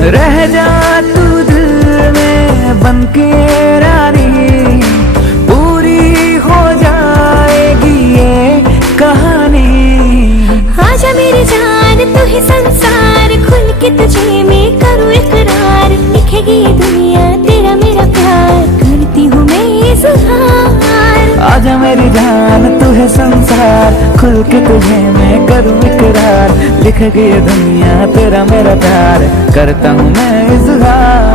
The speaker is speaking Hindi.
रह जा तू दिल में बनके रानी, पूरी हो जाएगी ये कहानी। आजा मेरी जान तू ही संसार, खुल के तुझे मैं करूँ इकरार। लिखेगी ये दुनिया तेरा मेरा प्यार, करती हूँ मैं इज़हार। आजा मेरी जान तू है संसार, खुल के तुझे मैं करूँ इकरार। लिखेगी ये दुनिया तेरा मेरा प्यार, करता हूँ मैं इज़हार।